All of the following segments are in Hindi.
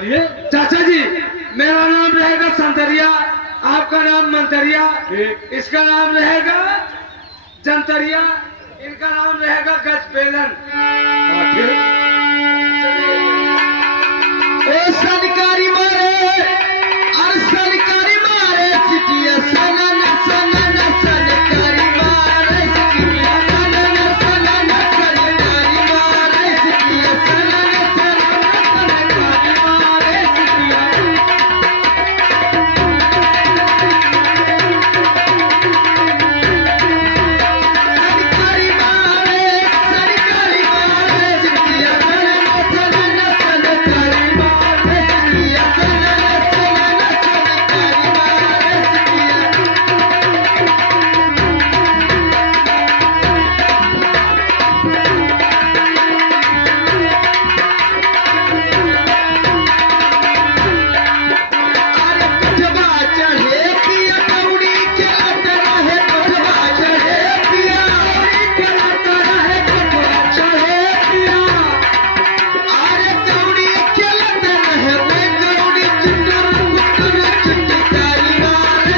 बोलिए। चाचा जी मेरा नाम रहेगा संतरिया, आपका नाम मंतरिया, इसका नाम रहेगा जंतरिया, इनका नाम रहेगा गजबेलन। ओ सरकारी मारे और सरकारी मारे सिटिया सनन सनन सरकारी मारे सिटिया सनन सनन सरकारी मारे सिटिया सनन सनन सरकारी मारे सिटिया। सरकारी मारे सिटिया सनन सनन सरकारी मारे सिटिया सनन सनन सरकारी मारे सिटिया। अरे कुठबा चढ़े पिया कौड़ी चलत रहे कुठबा चढ़े पिया चलत रहे कुठबा चढ़े पिया। अरे कौड़ी चलत रहे वे कौड़ी चुटर पुटर चुटकारी मारे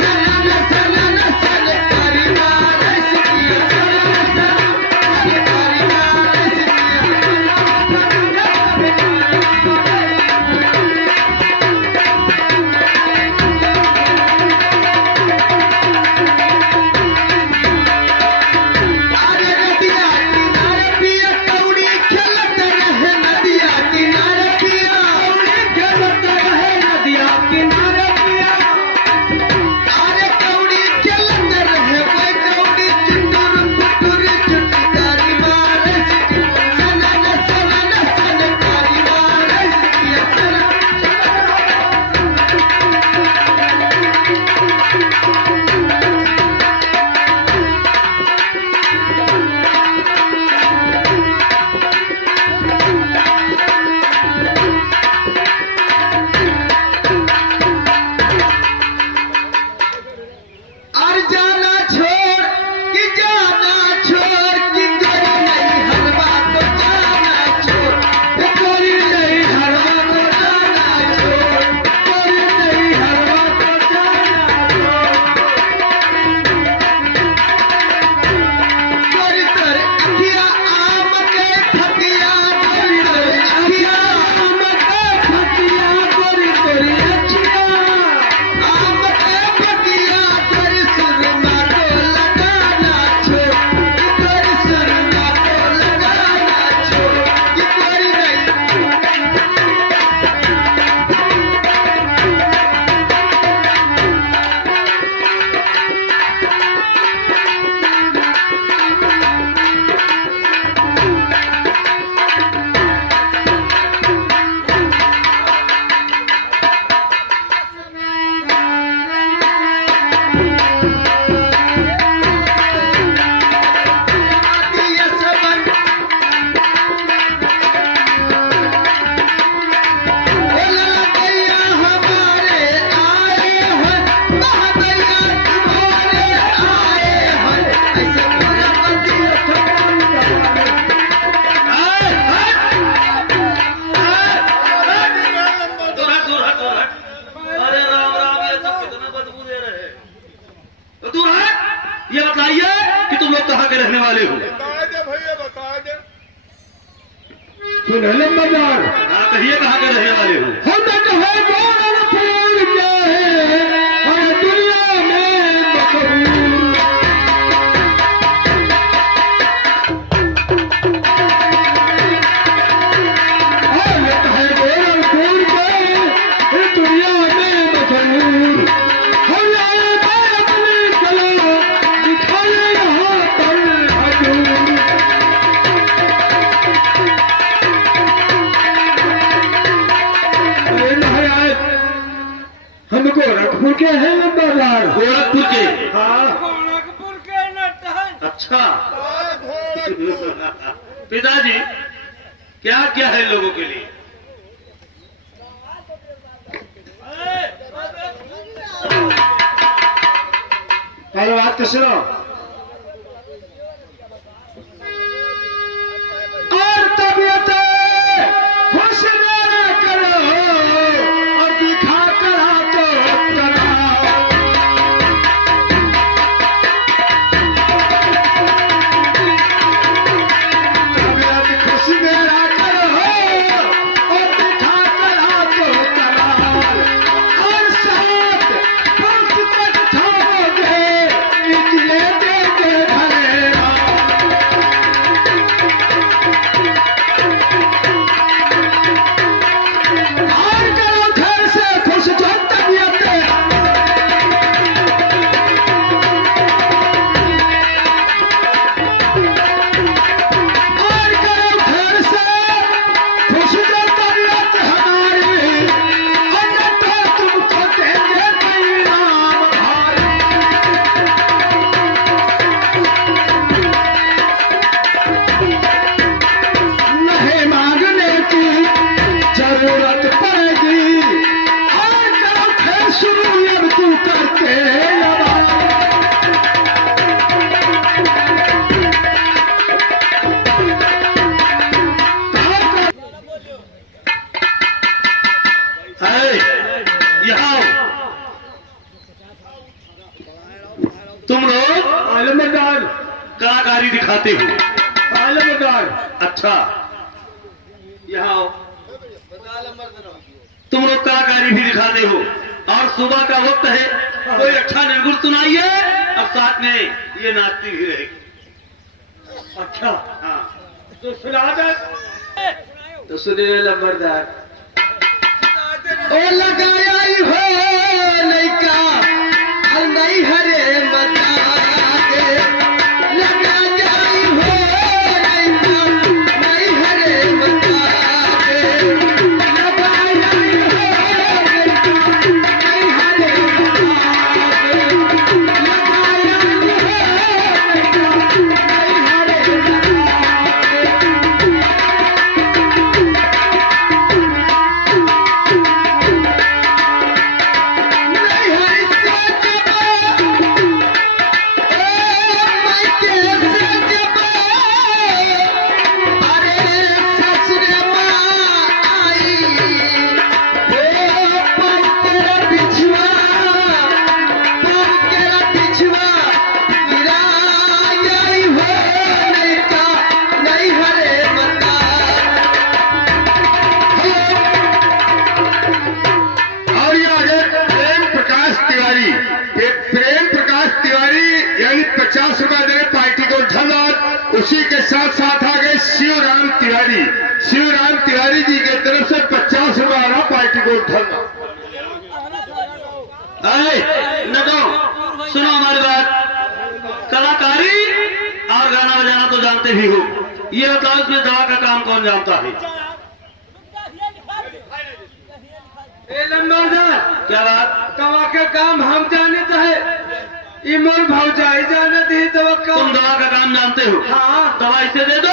सनन सनन सरकारी मारे सिटिया सनन सनन सरकारी मारे अरे नदिया किनारे पिया कौड़ी खेलत रहे नदिया किनारे पिया खेलत रहे नदिया किनारे पिया। अरे कौड़ी खेलत रहे वे कौड़ी चुटर पुटर चुटकारी मारे सनन सनन सरकारी मारे सिटिया सनन। और जाना छोड़ कि कोई नहीं हलवा तो जाना छोड़ कि कोई नहीं हलवा तो जाना छोड़ कोई नहीं हलवा तो जाना छोड़। कोरी तोरे अखिया आम के फकिया कोरी तोरे अखिया आम के फकिया कोरी तोरे अखिया आम के फकिया कोरी सुरमा को लगाना छोड़ कि कोरी सुरमा को लगाना छोड़ कि कोरी नहीं। दिया सबन बोला दैया हमारे आए हैं दैया तुम्हारे आए हैं ऐसे पूरा बदिया सबन दूर हट, दूर हट, दूर हट। अरे राम राम, ये सब कितना बदबू दे रहे हैं। तो दूर हट। ये बताइए कि तुम लोग कहाँ के रहने वाले हो? बता दे भैया बता दे। सुन नंबरदार हाँ, कहिए कहाँ के रहने वाले हो? हम तो है गोरखपुर के और दुनिया में मशहूर। हम तो है गोरखपुर के दुनिया में मशहूर। हम आए अपनी कला दिखाए यहाँ पर हजूर। अरे नहीं आए, हम गोरखपुर के हैं नंबरदार। गोरखपुर के? हाँ गोरखपुर के नटहन अच्छा। गोरखपुर पिताजी क्या क्या है लोगों के लिए? पहले बात तो सुनो। और तबीयत खुश रहना करो। जरूरत पड़ेगी। और करो फिर शुरू अब तू करके यहाँ तुम लोग आलमदार कलाकारी दिखाते हो। आलमदार अच्छा, यहाँ आओ। तुम लोग कलाकारी भी दिखाते हो और सुबह का वक्त है, कोई अच्छा निर्गुण सुनाइए और साथ में ये नाचती भी रहेगी। अच्छा हाँ, तो सुना दे। तो सुनिए लंबरदार। ओ लगाया ही हो लइका और नहीं हरे मता के लगा जाई हो लइका नहीं हरे मता के लगाया ही हो लइका नहीं हरे मता के लगाया ही हो लइका नहीं हरे और ये आगे प्रेम प्रकाश तिवारी, ये प्रेम प्रकाश तिवारी यानी 50 रुपए दे पार्टी को धन्यवाद। उसी के साथ साथ आ गए शिवराम तिवारी। शिवराम तिवारी जी की तरफ से 50 रुपए आ रहा पार्टी को धन्यवाद। न तो सुनो हमारी बात। कलाकारी और गाना बजाना तो जानते भी हो, ये बताओ इसमें दवा का काम कौन जानता है? ए लंबरदार, क्या बात? दवा का काम हम जानते हैं, इमोन भौजाई जानते ही दवा का। तुम दवा का काम जानते हो? हाँ। दवा इसे दे दो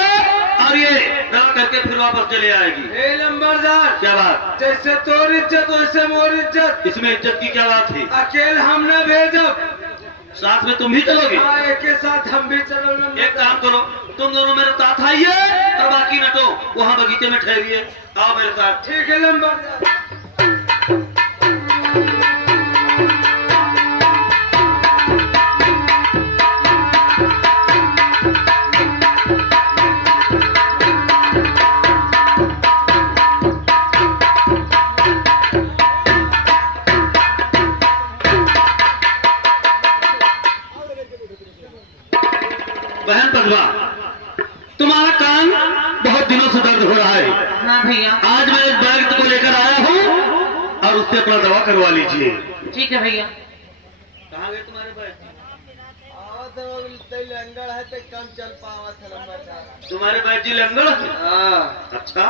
और ये दवा करके फिर वापस चले आएगी। ए लंबरदार, क्या बात? जैसे तोर इज्जत वैसे मोर इज्जत। इसमें इज्जत की क्या बात थी? अकेल हम न भेजब, साथ में तुम भी चलोगे? हाँ एक के साथ हम भी चलो। एक काम करो, तुम दोनों मेरे साथ आइए और बाकी न तो वहाँ बगीचे में ठहरिए। आओ मेरे साथ। ठीक है लंबरदार। बहन पदमा, तुम्हारा कान बहुत दिनों से दर्द हो रहा है। हाँ भैया, आज मैं इस बैग को लेकर आया हूँ और उससे अपना दवा करवा लीजिए। ठीक है भैया। कहाँ गए तुम्हारे बैग? तुम्हारे बैग जी लंगड़ है? हाँ अच्छा,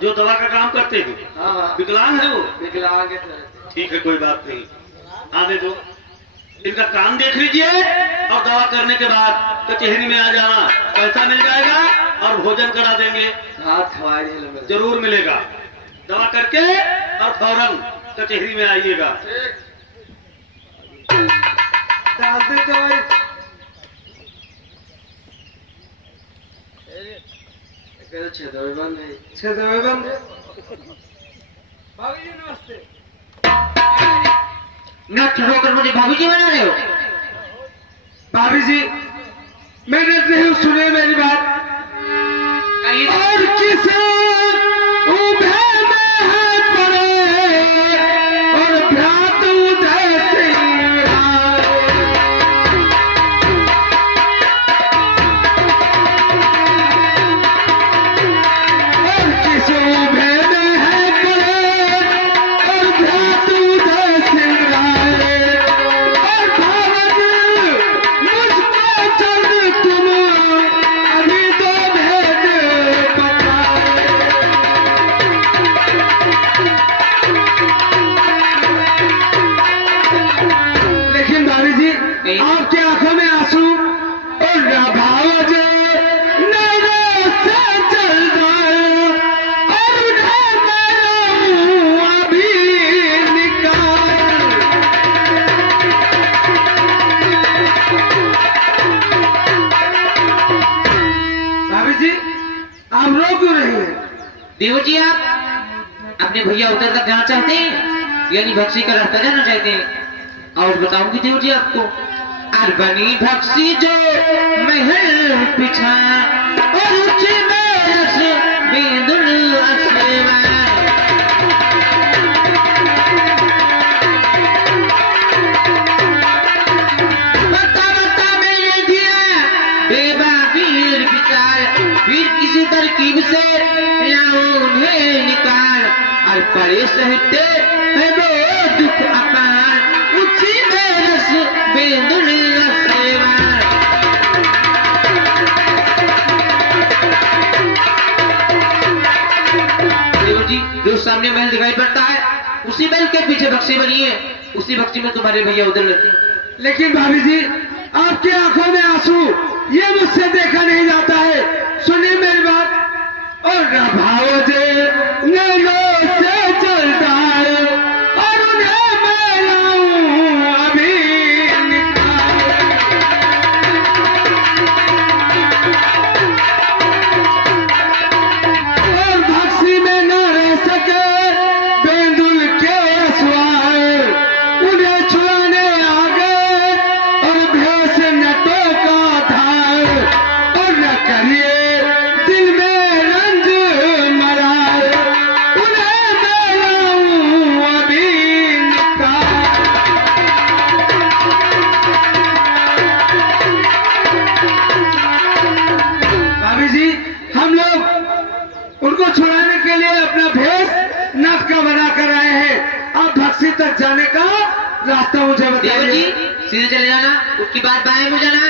जो दवा का काम करते हैं? हाँ विकलांग है वो? विकलांग। ठीक है, कोई बात नहीं, आने दो। इनका काम देख लीजिए और दवा करने के बाद कचहरी में आ जाना, पैसा मिल जाएगा और भोजन करा देंगे। हाथ खवाए लंबरदार। जरूर मिलेगा। दवा करके और फौरन कचहरी में आइएगा। डाल दे दवाई। छेदवे बंद है, छेदवे बंद है। भाभी जी नमस्ते। नट होकर मुझे भाभी जी बना रहे हो? भाभी जी, मैंने नहीं सुने मेरी बात। और किसे उभे में है पड़े और भ्रात उदय सिंह राय। और किसे उभे में है पड़े और भ्रात उदय सिंह राय। और भारत मुझको चल तुम अभी तो भेज देव जी आप अपने भैया उधर तक जाना चाहते हैं, यानी भक्सी का रास्ता जाना चाहते हैं। और बताऊंगी देव जी आपको, अरबनी भक्सी जो महल पिछा और ऊंचे बरस बेदुल आसमान। बता बता मेरे दिया बेबा वीर विचार, फिर किसी तरकीब से लाओ उन्हें निकाल। और परे सहते है वो दुख अपार, ऊंची बरस बेदुल आसमान। देव जी जो सामने महल दिखाई पड़ता है, उसी महल के पीछे बक्सी बनी है, उसी बक्सी में तुम्हारे भैया उधर रहते हैं। लेकिन भाभी जी आपकी आंखों में आंसू, ये मुझसे देखा नहीं जाता है। सुनिए मेरी बात। और भाव जे नैनों से चलता है और उन्हें मैं लाऊं अभी निकाल। और भक्सी में न रह सके बेंदुल के सवार, उन्हें छुड़ाने आ गए और भेष नटों का धार। और न करिए दिल में रंज मराए, उन्हें मैं लाऊं अभी निकाल। भाभी जी हम लोग उनको छुड़ाने के लिए अपना भेष नट का बना कर आए हैं। अब भक्सी तक जाने का रास्ता मुझे देव जी बताइए। सीधे चले जाना, उसके बाद बाएं मुड़ जाना,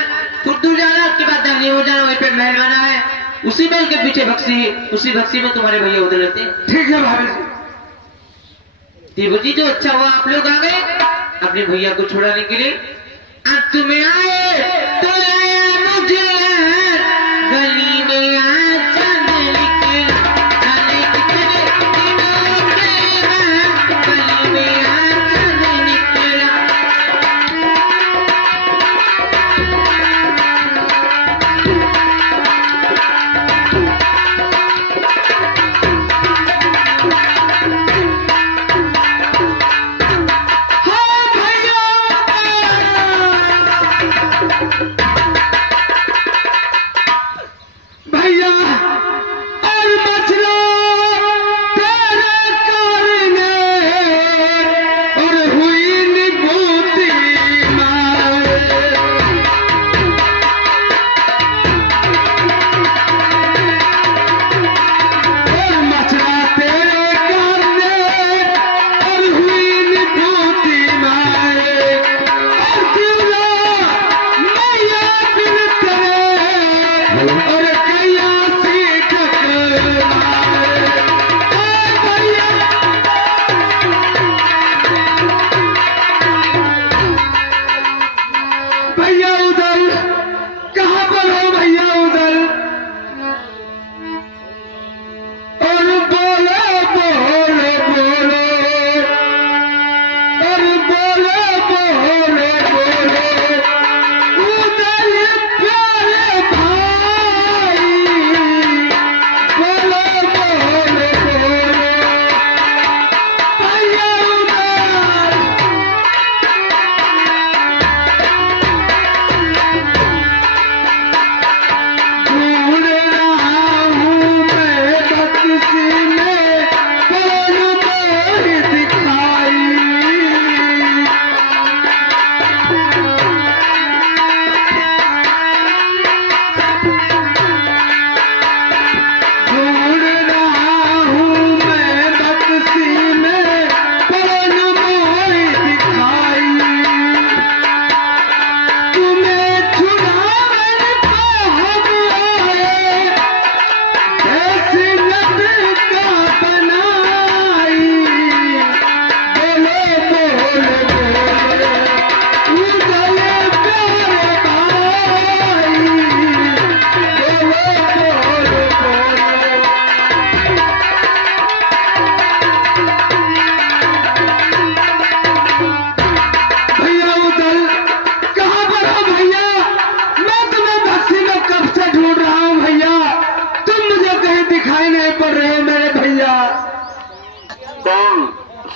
कुछ दूर जाना, उसके बाद दाहिने मुड़ जाना, वहीं पे महल बना है, उसी महल के पीछे बक्सी है, उसी बक्सी में तुम्हारे भैया उधर रहते हैं। ठीक है भाभी जी। देव जी जो अच्छा हुआ आप लोग आ गए अपने भैया को छुड़ाने के लिए। अब तुम्हें आए तो आया मुझे यार, गली में आ चल निकल, गली कितने दिनों के बाद, गली में आ चल निकला। हाँ भैया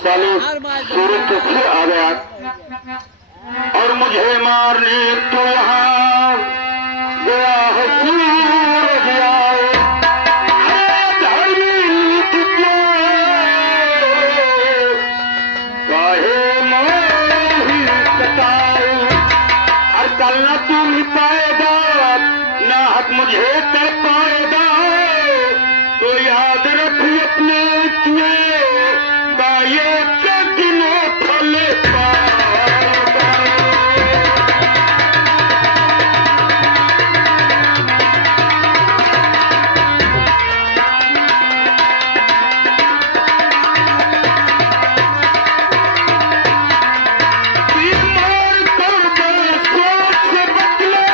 साले सूरज तो फिर आ गया और मुझे मारने तो यहाँ गया है सूरज आए। अरे धर्मी तुझे काहे मोही सताए। और चलना तुम ही पाएगा ना हक मुझे कर पाएगा। तो याद रख अपने तुए गाये के दिनों फल पाएगा। बीमार कर दे सोच से बदले।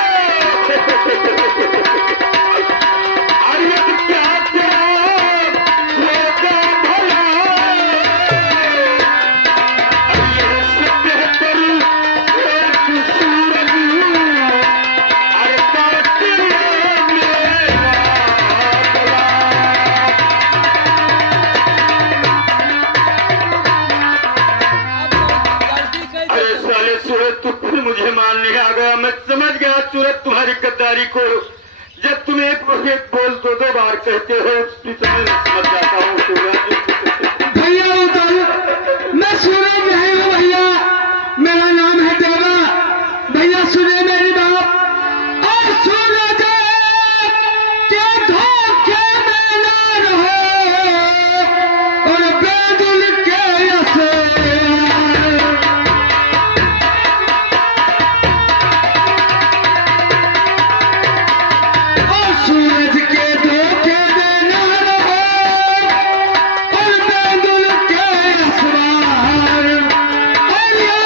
अरे क्या क्या होगा भला। अरे इससे बेहतर एक सूरज अरे काटे मेरा गला। अरे साले सूरज तू फिर मुझे मारने आ गया। मैं समझ गया सूरज तुम्हारी गद्दारी को। जब तुम एक बोल दो बार कहते हो तो मैं समझ जाता हूँ सूरज। भैया उतर, मैं सूरज नहीं हूँ भैया, मेरा नाम है देवा। भैया सुने मेरी बात। और सूरज के धोखे में ना रहो और बेदुल के असर। और सूरज के धोखे में ना रहो और बेदुल के असवार। और ये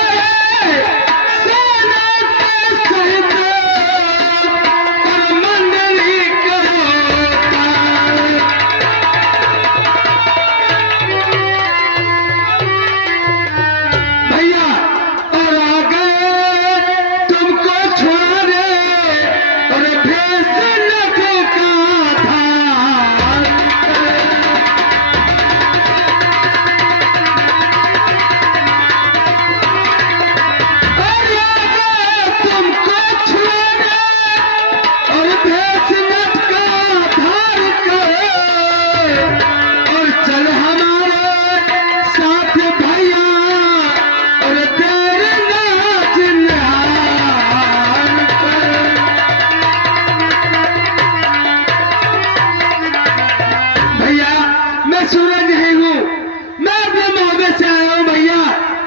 सेना के सहित और मंडली का भैया और आ गए तुमको छोड़े और भेस नदी का धार। और आ गए तुमको छोड़े और भेस नद का धार कर। और चल हमारे साथ भैया और तेरे नाच निहार कर। भैया मैं सूरज नहीं हूँ, मैं अपने मोहब्बत से आया हूँ भैया।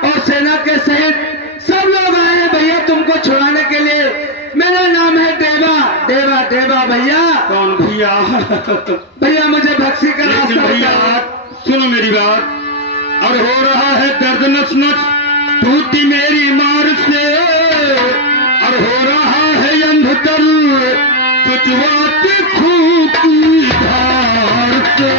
और सेना के सहित सब लोग आए हैं भैया तुमको छुड़ाने के लिए। मेरा नाम है देवा। देवा देवा भैया। कौन भैया? भैया मुझे भक्सी का लेकिन रास्ता भैया बताओ। सुनो मेरी बात। और हो रहा है दर्द नच नच टूटी मेरी मार से। और हो रहा है अंधतर चुचवाती खून की धार से।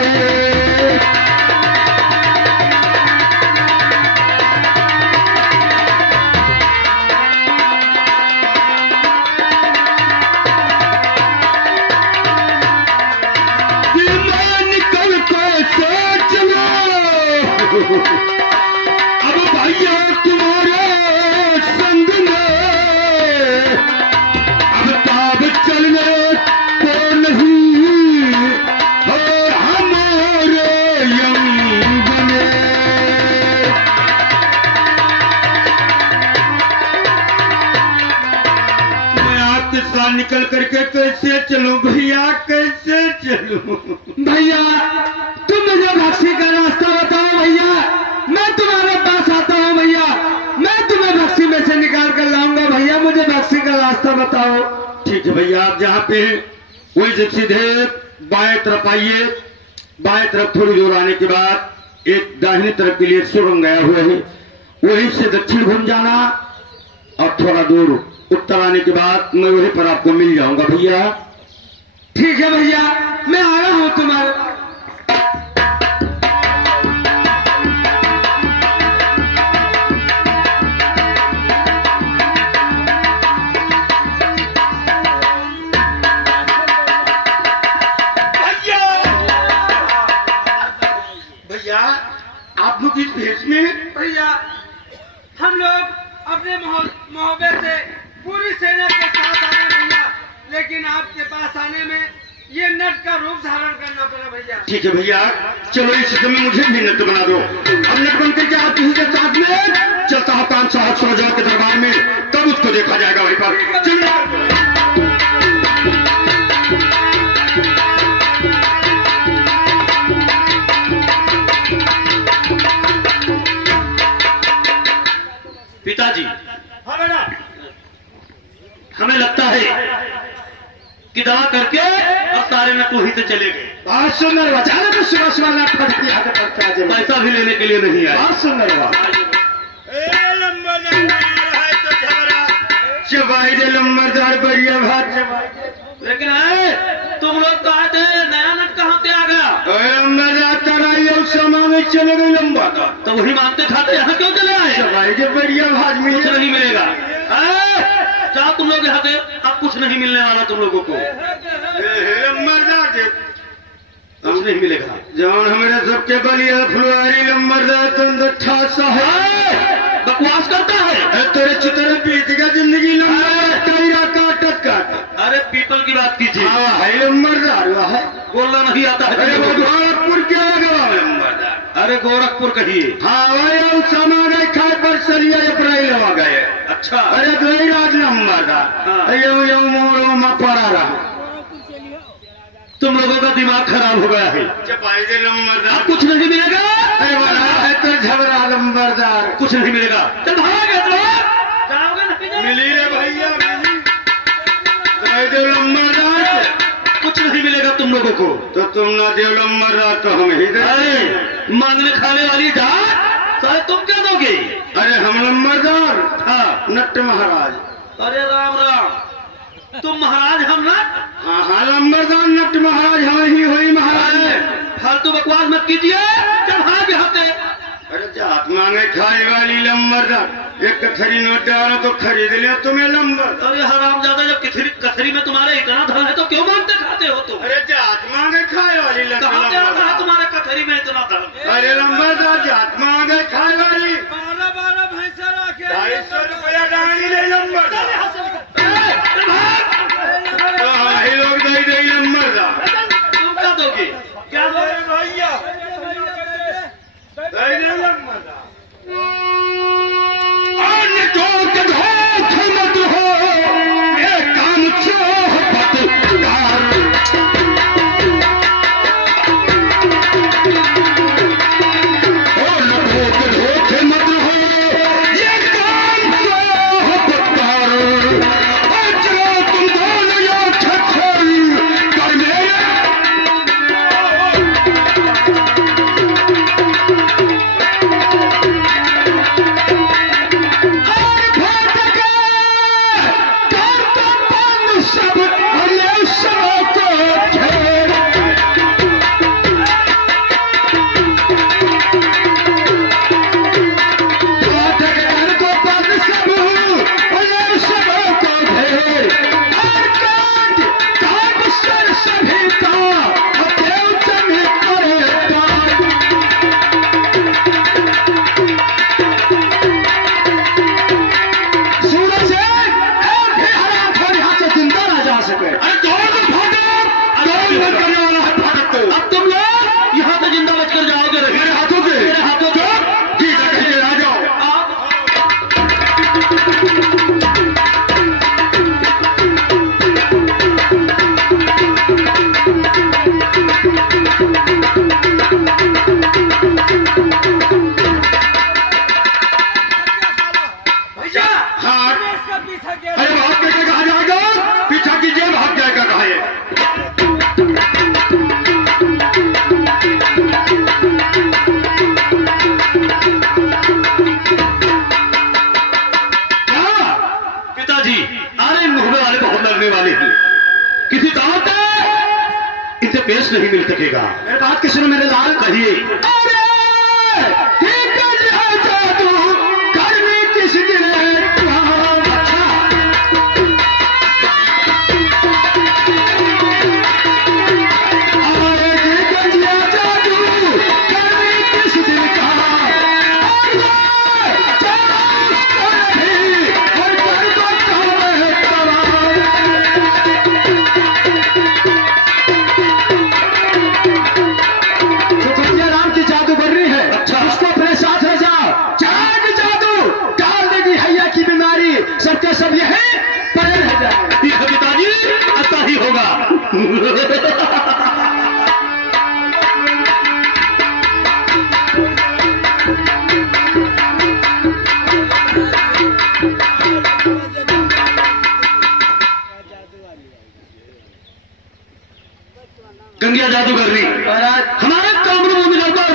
कि मैं निकल कैसे चलो। अब भैया तुम्हारे संग में अब ताब चलने को नहीं हो हमारे यंग में। मैं आपके साथ निकल करके कैसे चलूं भैया, कैसे चलूं? भैया तुम मुझे भक्सी का रास्ता बताओ भैया, मैं तुम्हारे पास आता हूँ भैया। मैं तुम्हें भक्सी में से निकाल कर लाऊंगा भैया, मुझे भक्सी का रास्ता बताओ। ठीक है भैया, आप जहाँ पे हैं वही से सीधे बाएं तरफ आइए। बाएं तरफ थोड़ी दूर आने के बाद एक दाहिने तरफ के लिए सुरंग गया हुआ है, वहीं से दक्षिण घूम जाना और थोड़ा दूर उत्तर आने के बाद मैं वहीं पर आपको मिल जाऊंगा भैया। ठीक है भैया, मैं आ रहा हूँ तुम्हारे। भैया आप लोग इस भेड़ इसमें भैया हम लोग अपने मोहब्बे से पूरी सेना के साथ आए भैया, लेकिन आपके पास आने में ये नट का रूप धारण करना पड़ा भैया। ठीक है भैया, चलो इस समय मुझे भी नट बना दो। अब नट बन करके आप किसी के साथ में चलता हूँ तानशाह शहजाद के दरबार में, तब उसको देखा जाएगा वहीं पर। चलो पिताजी, हाँ बेटा, हमें लगता है कि दवा करके अब सारे नट वहीं से चले गए। बहुत सुंदर हुआ। जाने तो सुबह सुबह ना फट के आगे पड़ता है। पैसा भी लेने के लिए नहीं आया। बहुत सुंदर हुआ। चबाई दे लंबरदार बढ़िया भात। लेकिन है तुम लोग कहा थे नया नट कहाँ से आ गया? लंबरदार तराई और समा में चले गए लंबा था, तो वही मांगते खाते यहाँ क्यों चले आए? चबाई दे बढ़िया भात कुछ मिले। नहीं मिलेगा। जाओ तुम लोग यहाँ से, अब कुछ नहीं मिलने वाला तुम लोगों को, लंबरदार दे कुछ नहीं मिलेगा। जौन हमारे सबके बलिया फुलवारी लंबरदार तंदठा सा है, बकवास करता है। तेरे चित्र बीत गया जिंदगी लंबा काटत काट। अरे पीपल की बात कीजिए, हाँ है लंबरदार हुआ है। बोलना नहीं आता है। अरे वो गोरखपुर क्या गवा लंबरदार। अरे गोरखपुर कहिए। हाँ भाई हम समा गए खाए पर सलिया अप्रैल लगा गए। अच्छा, अरे दो रात लंबरदार हाँ। यो मोड़ो में पड़ा रहा। तुम लोगों का दिमाग खराब हो गया है। चपाई दे लंबरदार। अब कुछ नहीं मिलेगा। अरे वाला है तो झगड़ा लंबरदार। कुछ नहीं मिलेगा। चल भाग जाओगे नहीं? मिली रे भैया मिली। चपाई दे लंबरदार। कुछ नहीं मिलेगा तुम लोगों को। तो तुम ना दे लंबरदार तो हम ही दे। अरे मांगने खाने वाली जात सारे तुम क्या दोगे? अरे हम लंबरदार हाँ। नट्ट महाराज। अरे राम राम, तुम महाराज हम ना? हाँ हाँ लंबरदार नट्ट महाराज हम ही हुई महाराज। फालतू बकवास मत कीजिए। चल भाग यहाँ से। अरे जात मांगे खाए वाली लंबरदार। एक कथरी नोट डालो तो खरीद लिया तुम्हें लंबर। अरे हराम ज्यादा, जब कथरी में तुम्हारे इतना धन है तो क्यों मांगते खाते हो तुम? अरे जात मांगे खाए वाली कहाँ से आता है तुम्हारे कथरी में इतना धन? अरे लंबरदार जात मांगे खाए वाली। 12 भैंसा रखे 250 रुपया डाली ले लंबरदार। तो हम लोग दे दे लंबरदार। तुम क्या दोगे? क्या दोगे? भैया दे दे लंबरदार। पेश नहीं मिल सकेगा। मेरे बात की सुनो मेरे लाल। कहिए। सब यही पड़े रह जाए। ठीक है पिताजी, ऐसा ही होगा। गंगिया जादूगरनी हमारे कामरों में मिलाकर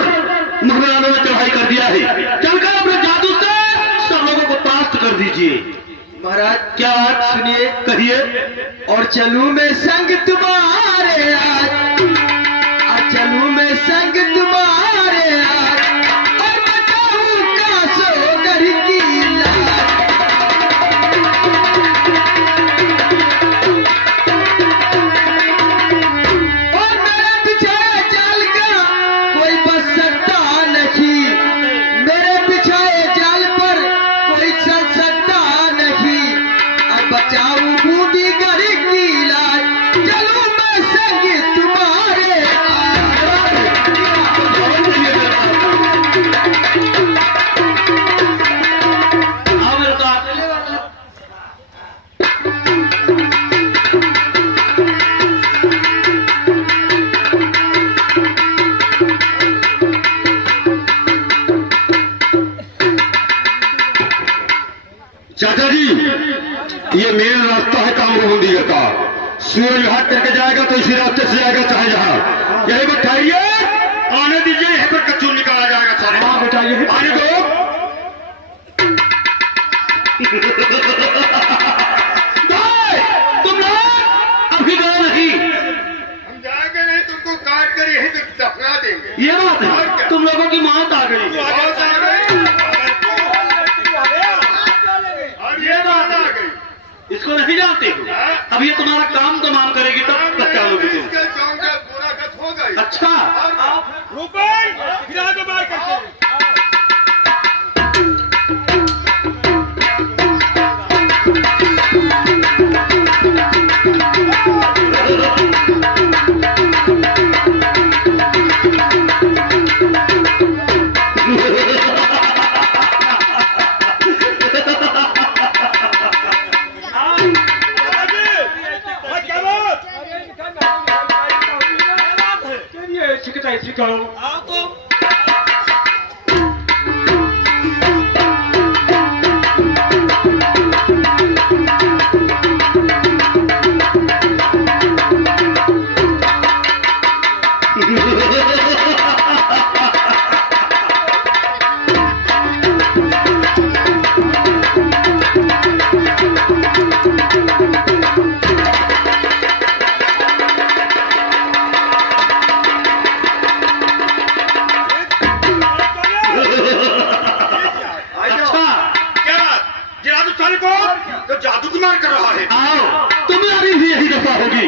मुगलानों में चढ़ाई कर दिया है। चलकर अपने जादू से सब लोगों को पास्त कर दीजिए। महाराज क्या बात सुनिए, कहिए। और चलूं मैं संग तुम्हारे आज, और चलूं मैं संग तुम्हारे आज, और बताऊं का सोगर की लाज। और मेरे बिछाए जाल का कोई बस सकता नहीं, मेरे बिछाए जाल पर कोई चल सकता नहीं। अब बचाऊं बूढ़ी गरी की लाज, चलूं मैं संग तुम्हारे हाँ मेरे तो चाचा जी, ये मेन रास्ता है कामरू मंदिर का। सूरज घाट करके जाएगा तो इसी रास्ते से जाएगा, चाहे जहाँ यही बैठाइए, आने दीजिए, यहीं पर कच्चू निकाला जाएगा। सारे हाँ बताइए। आने दो। तुम लोग अभी गए नहीं। हम जाएंगे नहीं, तुमको काट कर यहीं पे दफना देंगे। ये बात है, तुम लोगों की मौत आ गई। और ये बात आ गई। इसको नहीं जानते हो। अब ये तुम्हारा काम तमाम करेगी तब पहचानोगे तुम। इसके जाऊंगा, पूरा गत हो गई। अच्छा, तो जादू कुमार कर रहा है। आओ, तुम्हारी भी यही दफा होगी।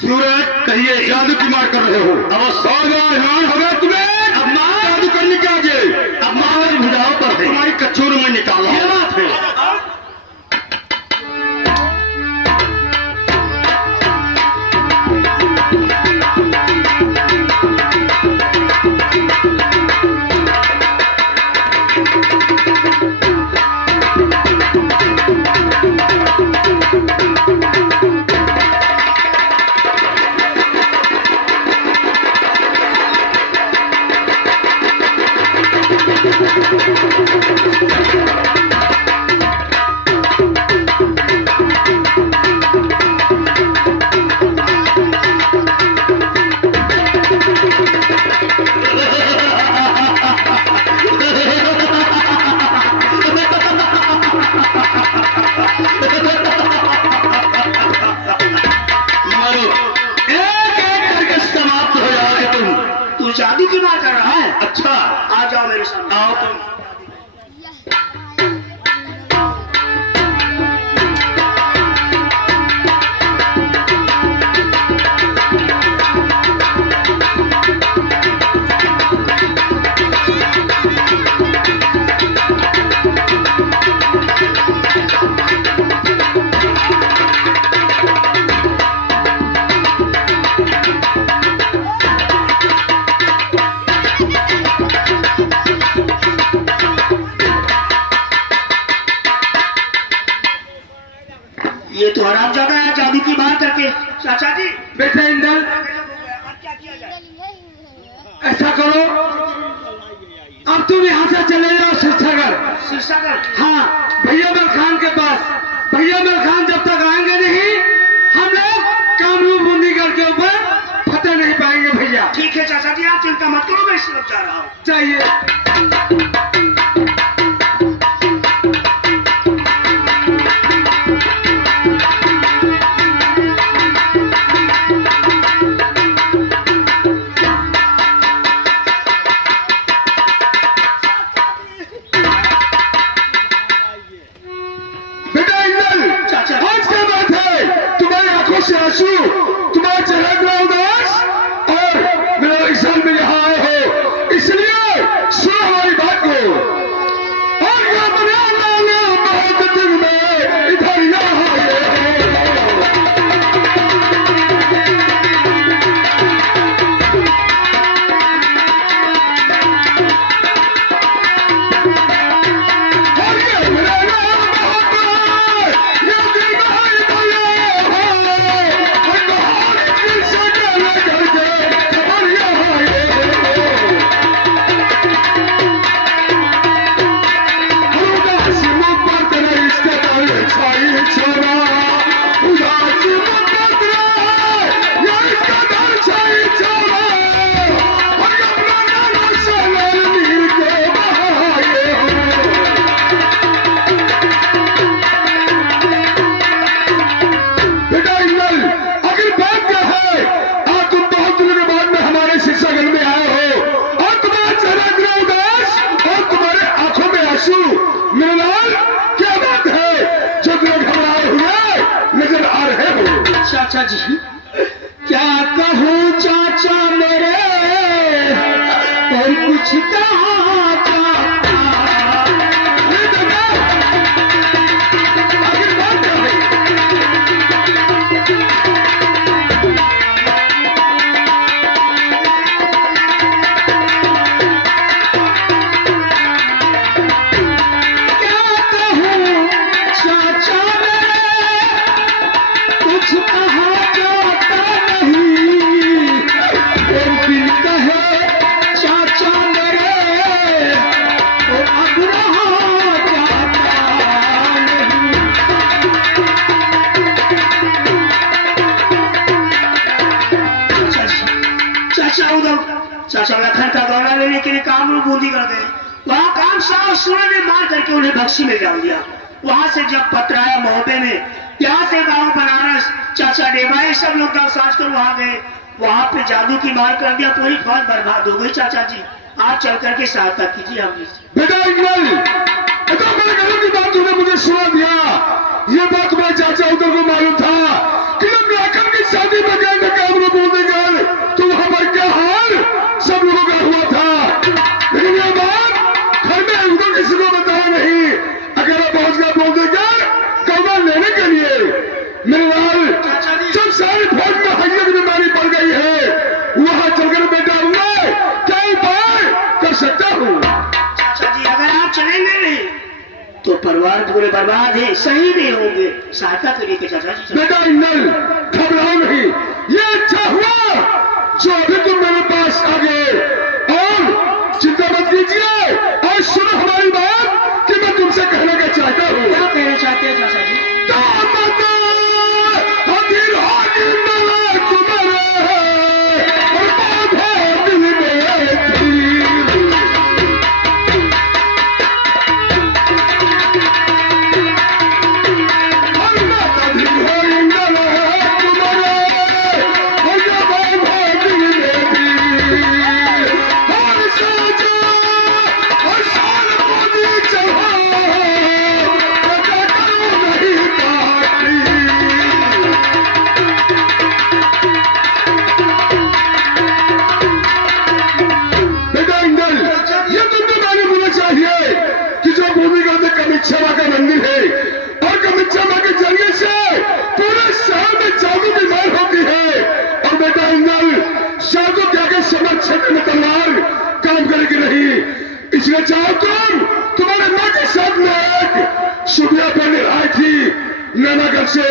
सूरज, कहिए जादू कुमार कर रहे हो। अब सावधान हो गया तुम्हें। अब मार जादू करने के आगे अब मार भुजाओं पर है। तुम्हारी कचोर में निकाला। ये बात है। जादू की बात कर रहा है। अच्छा, आ जाओ मेरे सामने। आओ तुम। ऐसा करो, अब तुम यहाँ से चले जाओ शिवसागर। शिवसागर? हाँ, भैया मल खान के पास। भैया मल खान जब तक आएंगे नहीं, हम लोग कामरूप बूंदीगढ़ के ऊपर फतेह नहीं पाएंगे भैया। ठीक है चाचा जी, आप चिंता मत करो, मैं इस वक्त जा रहा हूँ। चाहिए बेटा इंदल, चाचा। आज क्या बात है? तुम्हारी आंखों से आंसू, तुम्हारा चेहरा इतना उदास, और मेरा इंसान में यहाँ आए हो, इसलिए सुनो हमारी बात को। और क्या बना लाला बहुत दिन में इधर यहाँ आए हो। और ये बना लाला बहुत बार, ये दिन में इधर आए हो। और कहाँ दिल से गाना करके और यहाँ आए हो। उदास मुख पर तेरा इसके ताले छाई छोड़ा, उदास मुख पर तेरा ये इसके ताले छाई छोड़ा, और अपना नाम से नीर के बहाए हो। बेटा इंदल, अगर बात क्या है, आज तुम बहुत दिनों के बाद में हमारे शिक्षागण में आए हो, और तुम्हारा चेहरा इतना उदास, और तुम्हारे आंखों में आंसू। मृणाल, क्या बात है जो तुम घबराए हुए नजर आ रहे हो? चाचा जी, क्या कहूँ चाचा मेरे, और कुछ कहा चाहता। अरे बेटा, आखिर बात क्या है? क्या कहूँ चाचा मेरे, कुछ कहा जाता नहीं। और बिन कहे चाचा मेरे, और अब रहा जाता नहीं। चाचा उधर चाचा लखन का दौरा लेने के लिए कामरूप बूंदी कर गए। वहाँ काम साहब सूर्य ने मार करके उन्हें बक्सी में डाल दिया। वहाँ से जब पत्र आया मोहब्बे में, यहाँ से गाँव बनारस, चाचा डेबाई सब लोग साज कर वहाँ गए। वहाँ पे जादू की मार कर दिया, पूरी फौज बर्बाद हो गई। चाचा जी, आप चल करके सहायता कीजिए हम। बेटा इंदल, इतना बड़े गलत की बात तुमने मुझे सुना दिया। ये बात तुम्हारे चाचा उधर को मालूम था कि जब लाखन की शादी में गए थे कामरूप बूंदीगढ़, तो वहां पर क्या हाल सब लोगों का हुआ था। लेकिन ये बात घर में उधर किसी को बताया नहीं। अकेला पहुंच गया बूंदीगढ़ कौवा लेने के लिए। मेरे लाल, जब सारी फौज में हैया की बीमारी पड़ गई है, वहां चलकर बेटा मैं क्या उपाय कर सकता हूँ? चाचा जी, अगर आप चलेंगे नहीं तो परिवार पूरे बर्बाद है, सही नहीं होंगे। सहायता करिए कि चाचा जी। बेटा इंदल, घबराओ नहीं। ये अच्छा हुआ जो अभी तुम मेरे पास आ गए, और चिंता मत कीजिए। और सुनो हमारी बात कि मैं तुमसे कहने का चाहता हूँ। क्या कहना चाहते हैं चाचा जी? कमिच्छा माँ का मंदिर है, और कमिच्छा माँ के जरिए से पूरे शहर में जादू की मार होती है। और बेटा इंदल, जादू क्या के समझ क्षेत्र में तलवार काम करेगी नहीं। इसलिए चाहो तुम्हारे माँ के साथ में एक सुबिया पर आई थी नैनागढ़ से,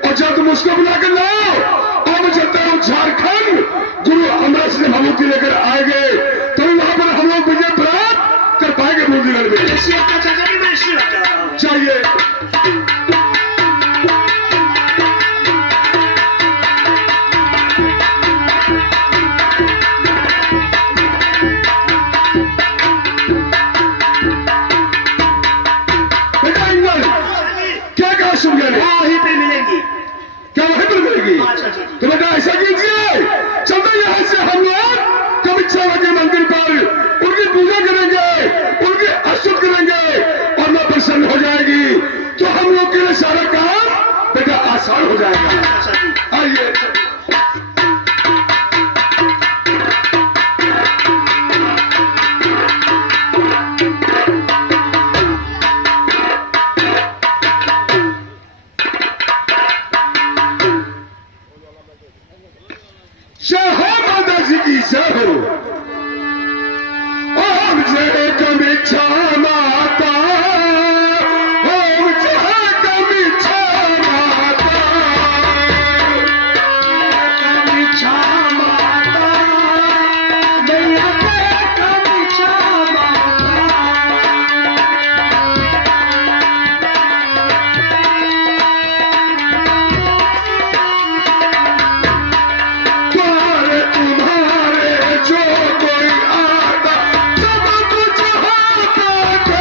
और जब तुम उसको बुला कर लाओ मैं चलता हूँ झारखंड। गुरु अमृत से भभूति लेकर आएंगे तो वहां पर हम लोग विजय प्राप्त कर पाएंगे बूंदीगढ़ में। ऐसी आपका चाचा जी, मैं इसी बात चाहता हूँ। चाहिए बेटा इंगल, क्या कहा सुन गए? वो वहीं पे मिलेंगी। क्या वहीं पर मिलेगी? हाँ चाचा जी। तो बेटा ऐसा कीजिए, चलते यहाँ से हम लोग कविच्छा के मंदिर पर उनकी पूजा करेंगे, उनकी अस्तुत करेंगे और मां प्रसन्न हो जाएगी। तो हम लोग के लिए सारा काम बेटा आसान हो जाएगा। चाचा जी, आइए जय हो माता जी की जय हो। ओम जय कमिच्छा माता, ओम जय कमिच्छा माता, कमिच्छा माता, मैया कमिच्छा माता। द्वार तुम्हारे जो कोई आता, सब कुछ होता था,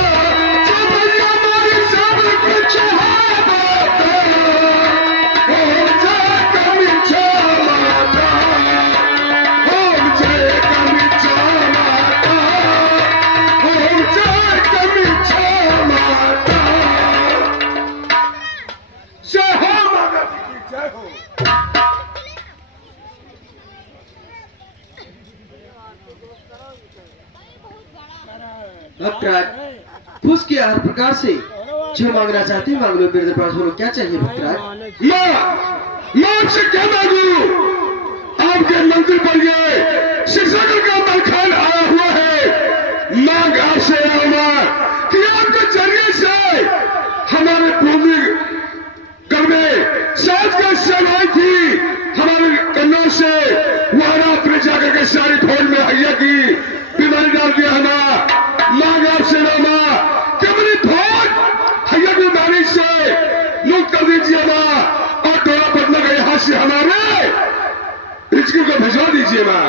सब हमारी सब कुछ होता था। ओम जय कमिच्छा माता, ओम जय कमिच्छा माता, ओम जय कमिच्छा माता। जय हो माता जी की जय हो। भक्तराज, खुश किया हर प्रकार से जो मांगना चाहते हैं मांग लो। मेरे पास बोलो क्या चाहिए भक्तराज? मैं आपसे क्या मांगू? आपके मंदिर पर ये शिवसागर का मलखान आया हुआ है। मांग आपसे आऊंगा कि आपके जरिए से हमारे बूंदीगढ़ में साज का सेवाएं थी, हमारे कन्नौज से वहां आपने जाकर के सारी फौज में हैया की बीमारी डाल दिया हमारा। मांग आपसे रामा कि अपनी फौज हैया बीमारी से मुक्त कर दीजिए मां, और डोरा बदला का यहां से हमारे रिजकी को भिजवा दीजिए मां।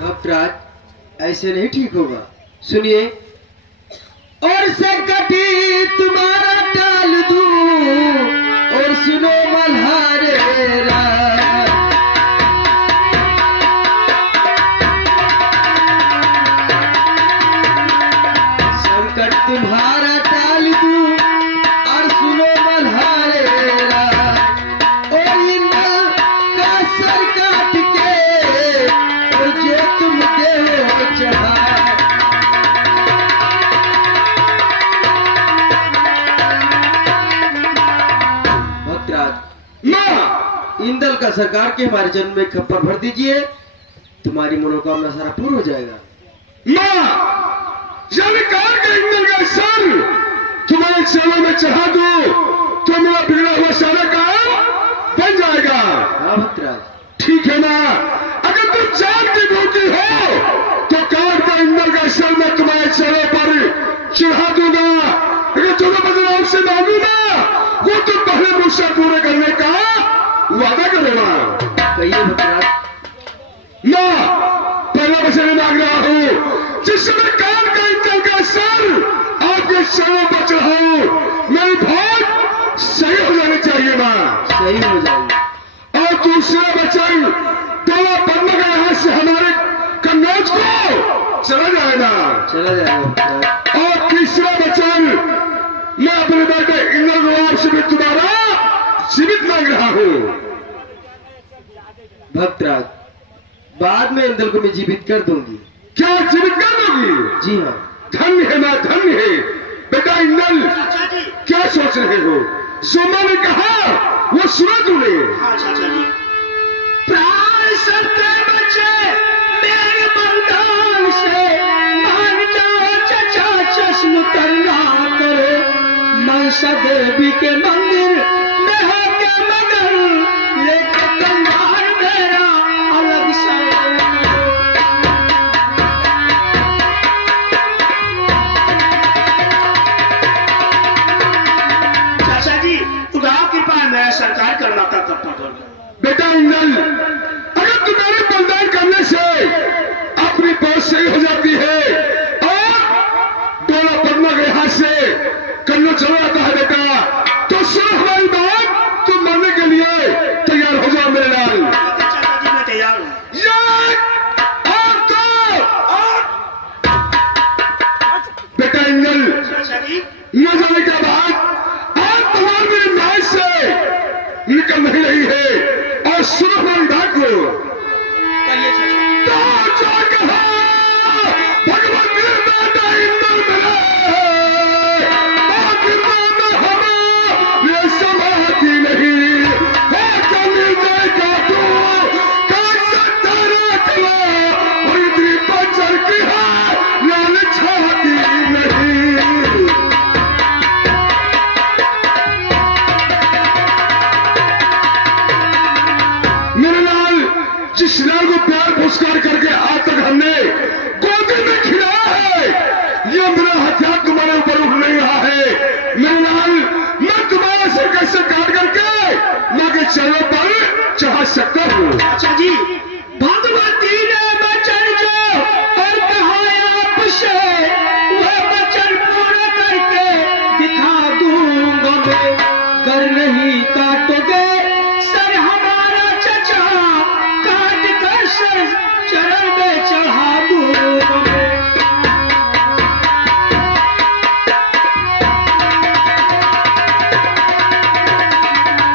भक्तराज, ऐसे नहीं ठीक होगा। सुनिए, और संकटी तुम्हारा टाल दूं, और सुनो मल्हारे राज। संकट तुम्हारा टाल दूं, और सुनो मल्हारे राज। और इंद्र का सर काट के, और जो तुम देहो चढ़ा। भक्तराज, मां इंदल का सरकार के हमारे जन्म में खप्पर भर दीजिए, तुम्हारी मनोकामना सारा पूर्ण हो जाएगा। मां जानकार के इंदल का सर तुम्हारे चरणों में चढ़ा दो तो मेरा बिगड़ा हुआ सारा काम बन जाएगा। हाँ भक्तराज, ठीक है मां, अगर तुम जान की भूखी हो तो काट का इंदल का सर मैं तुम्हारे चरणों पर चढ़ा दूंगा। अगर तुम्हें बदलाव से मांगूंगा वो तुम पहले मुझसे पूरे करने का वादा करो मां। कहिए भक्तराज। मां पहला वचन मांग रहा हूं, जिस समय काल का इंदल का सर आपके चरणों पर चढ़ाऊं, मेरी फौज सही हो जानी चाहिए मां। सही हो जाएगी। और दूसरा वचन, डोला पन्ना का यहां से हमारे कन्नौज को चला जाएगा। चला जाएगा भक्तराज। और तीसरा वचन, मैं अपने बेटे इंद्र नवाब से भी तुम्हारा जीवित मांग रहा हूं। भक्तराज, बाद में इंदल को मैं जीवित कर दूंगी। क्या जीवित कर दोगी? जी हाँ। धन्य है मां, धन्य है। बेटा इंदल, चाचा जी। क्या सोच रहे हो? जो मैंने कहा वो सुना तूने? हाँ चाचा जी। प्राण सबके बचे मेरे बलिदान से, मान जाओ चचा चश्म करना करो। मनसा देवी के मंदिर में होके मगर, लेके तलवार में जी। न जाने के बाद आज तलवार मेरी नाक से निकल नहीं रही है और सुनो हमारी बात को। कहिए चाचा। तो जो कहा भगवती बेटा इंद्र मिले और गिरना में हमें ये समाती नहीं है कमी देगा तू कैसे तेरा कला और इतनी बचर की है लाल छाती नहीं। मेरे लाल जिस लाल को प्यार पुरस्कार करके आज तक हमने गोदी में खिलाया है ये मेरा हथियार तुम्हारे ऊपर उठ नहीं रहा है। मेरे लाल मैं तुम्हारा सिर कैसे काट करके मां के चरणों पर चढ़ा सकता हूँ। चाचा जी, भगवती ने वचन जो और कहा आपसे वह वचन पूरा करके दिखा दूंगा मैं। कर नहीं काटोगे सर हमारा चचा, काट कर सर चरण में चढ़ा दूंगा मैं।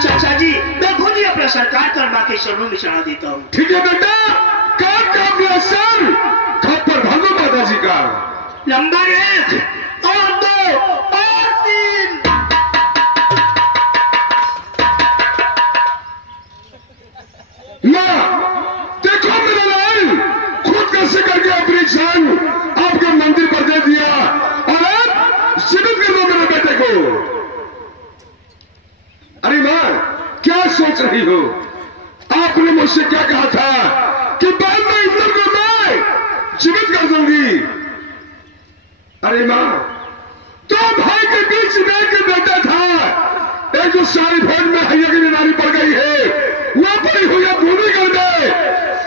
चाचा जी, मैं खुद ही अपना सरकार करवा के चरणों में चढ़ा देता हूँ। ठीक है बेटा, काट का अपना सर खप्पर भागो माता जी का। नंबर 1 और 2 और 3। मां देखो मेरा लाल खुद कैसे करके अपनी जान आपके मंदिर पर दे दिया और अब जीवित कर दो मेरे बेटे को। अरे मां क्या सोच रही हो? आपने मुझसे क्या कहा था कि बाद में इंद्र को मैं जीवित कर दूंगी। अरे मां दो भाई के बीच में एक बेटा था, एक जो सारी भोज में हैया की बीमारी पड़ गई है वह पड़ी हुई है भूमिगढ़ में,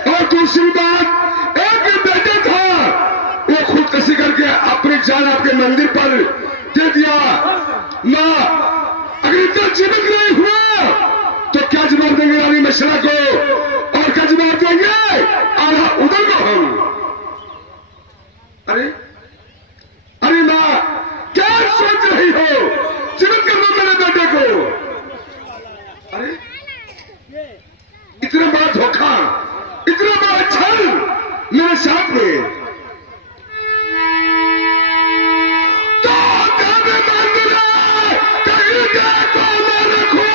और दूसरी बात एक बेटा था वो खुदकशी करके अपनी जान आपके मंदिर पर दे दिया। मां अगर इतना जीवित नहीं हुआ तो क्या जवाब देंगे रानी मिश्रा को और क्या जवाब देंगे आधा उधर को हम? अरे अरे मां क्या सोच रही हो? जीवित कर दो मेरे बेटे को। अरे इतना बड़ा धोखा, इतना बड़ा छल मेरे साथ में। तो देवी मंदिर कहीं को न रखो,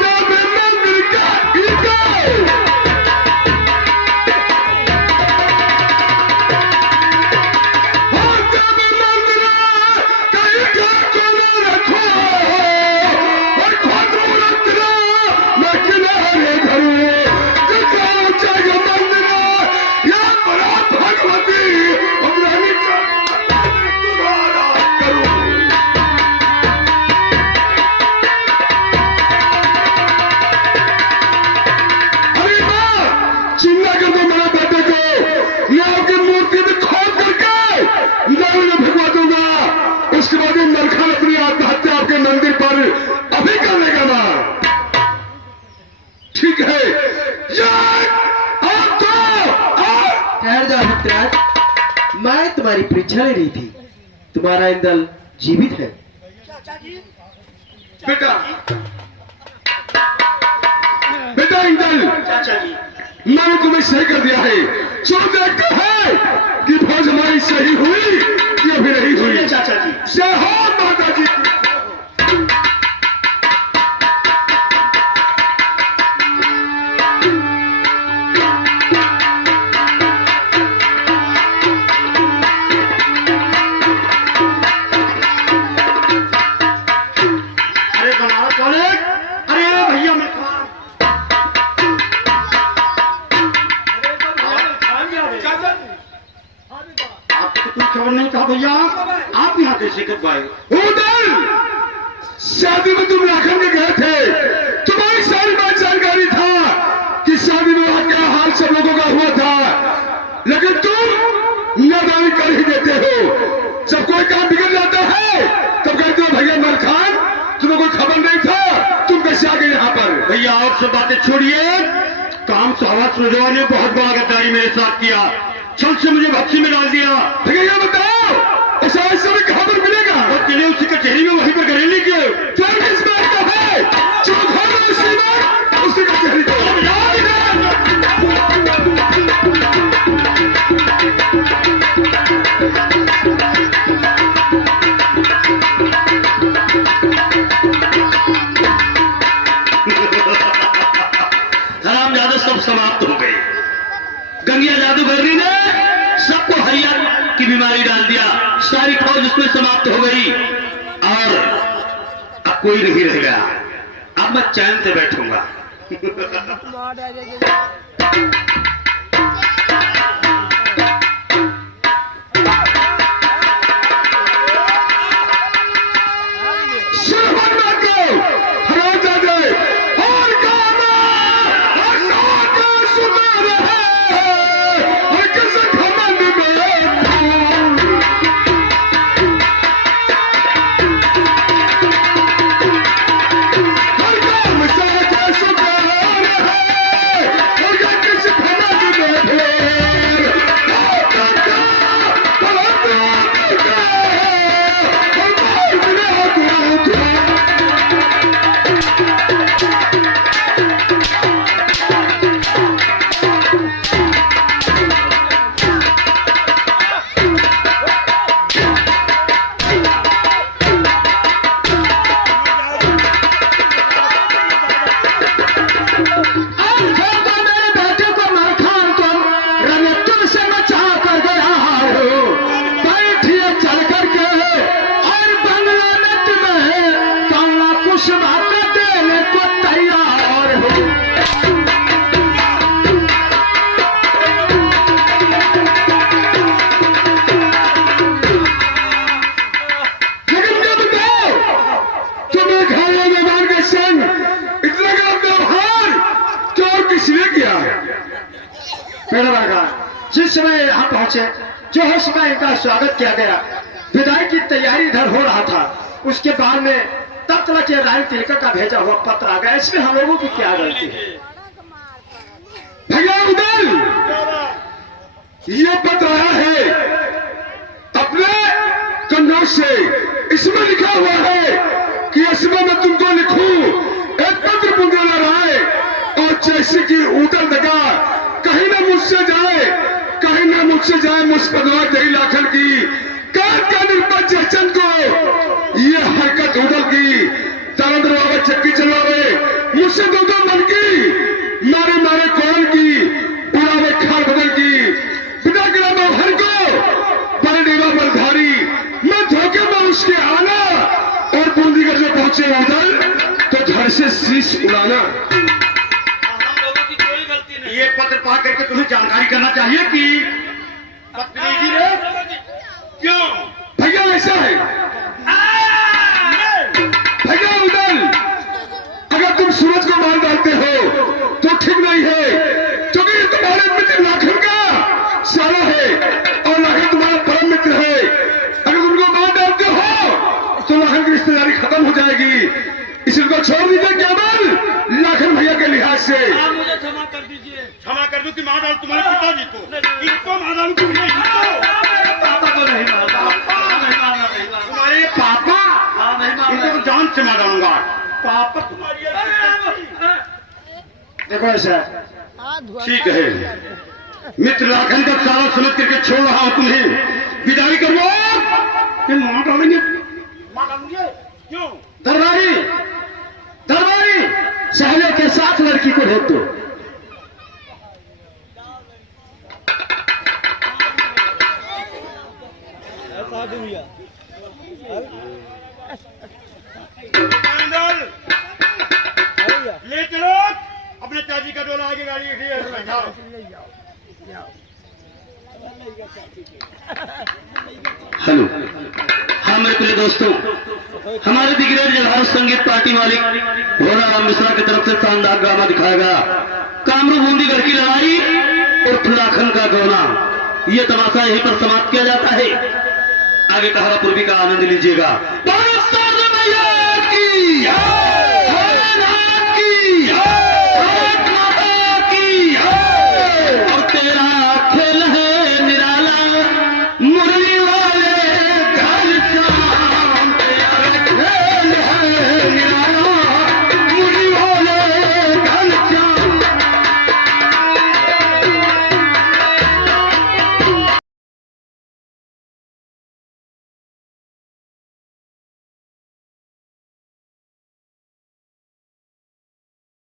देवी मंदिर का ईगो। उसके बाद मलखान अपनी आत्महत्या आपके मंदिर पर अभी कर लेगा ना? ठीक है ठहर जाओ मित्र, मैं तुम्हारी परीक्षा ले रही थी। तुम्हारा इंदल जीवित है। बेटा बेटा इंदल, चाचा जी, मैंने तुम्हें सही कर दिया है। चलो देखते हैं कि भोज हमारी सही हुई कि अभी नहीं हुई। चाचा जी, जय हो माता जी। अरे बनारस वाले, अरे भैया मैं आपको कोई खबर नहीं था भैया, आप यहाँ कैसे कर पाए? उधर शादी में तुम राखन के गए थे, तुम्हारी सारी बात जानकारी था कि शादी विवाह का हाल सब लोगों का हुआ था, लेकिन तुम नादानी कर ही देते हो। जब कोई काम बिगड़ जाता है तब कहते हो भैया मलखान तुम्हें कोई खबर नहीं था, तुम कैसे आ गए यहाँ पर? भैया और सब बातें छोड़िए, काम सावा सुजवा ने बहुत बड़ा गद्दारी मेरे साथ किया, छल से मुझे भक्ति में डाल दिया। भैया ये बताओ उस समय कहाँ पर मिलेगा? और किले उसी की बीमारी डाल दिया, सारी फौज उसमें समाप्त हो गई और अब कोई नहीं रह गया। अब मैं चैन से बैठूंगा। जिस समय यहाँ पहुंचे जो है उसका इनका स्वागत किया गया। विदाई की तैयारी इधर हो रहा था, उसके बाद में तब तक के रानी तिलक का भेजा हुआ पत्र आ गया। इसमें हम लोगों की क्या गलती है? भैया उदल, ये पत्र आया है अपने कन्नौज से। इसमें लिखा हुआ है कि इसमें मैं तुमको लिखूं एक पत्र बुंदेला राय, और जैसे कि उदल दगा कहीं ना मुझसे जाए, कहीं ना मुझसे जाए, मुझ पदवा दही लाखन की काट का निर्पज चंद को ये हरकत उदल की दरंदर बाबा चक्की चलवावे, मुझसे दो मन की मारे मारे कौन की उड़ावे खार बदल की बिना गिरा हर को बड़े डेवा बलधारी मैं धोखे में उसके आना और बूंदीगढ़ में पहुंचे उदल तो धड़ से शीश उड़ाना। ये पत्र पा करके तुम्हें जानकारी करना चाहिए कि पत्नी जी ने क्यों। भैया ऐसा है भैया उदल, अगर तुम सूरज को मार डालते हो तो ठीक नहीं है, क्योंकि ये तुम्हारे मित्र लाखन का साला है और लाखन तुम्हारा परम मित्र है। अगर तुमको मार डालते हो तो लाखन की रिश्तेदारी खत्म हो जाएगी, इसको छोड़ दीजिए केवल लाखन भैया के लिहाज से। आप मुझे क्षमा कर दीजिए। क्षमा कर दो कि मार डाल तुम्हारे पिताजी को, इनको मार डालू तुम नहीं, पापा को नहीं मारना, तुम्हारे पापा इनको जान से मार डालूंगा। पापा तुम्हारी देखो ऐसा ठीक है, मित्र लाखन का सारा समझ करके छोड़ रहा हूं तुम्हें, विदाई करो। मार डालेंगे, मार डालेंगे क्यों? दरबारी दरबारी सहले के साथ लड़की को भेज दो। ले चलो अपने चाची का डोला आगे गाड़ी बैठाओ। हेलो, हाँ मेरे प्रिय दोस्तों, हमारे दिग्गज जलहार संगीत पार्टी मालिक भोराराम मिश्रा की तरफ से शानदार ड्रामा दिखाया गया, कामरू बूंदीगढ़ की लड़ाई और फुलाखन का गौना। ये तमाशा यहीं पर समाप्त किया जाता है। आगे कहारा पूर्वी का आनंद लीजिएगा। भारत माता की जय, भारत की जय।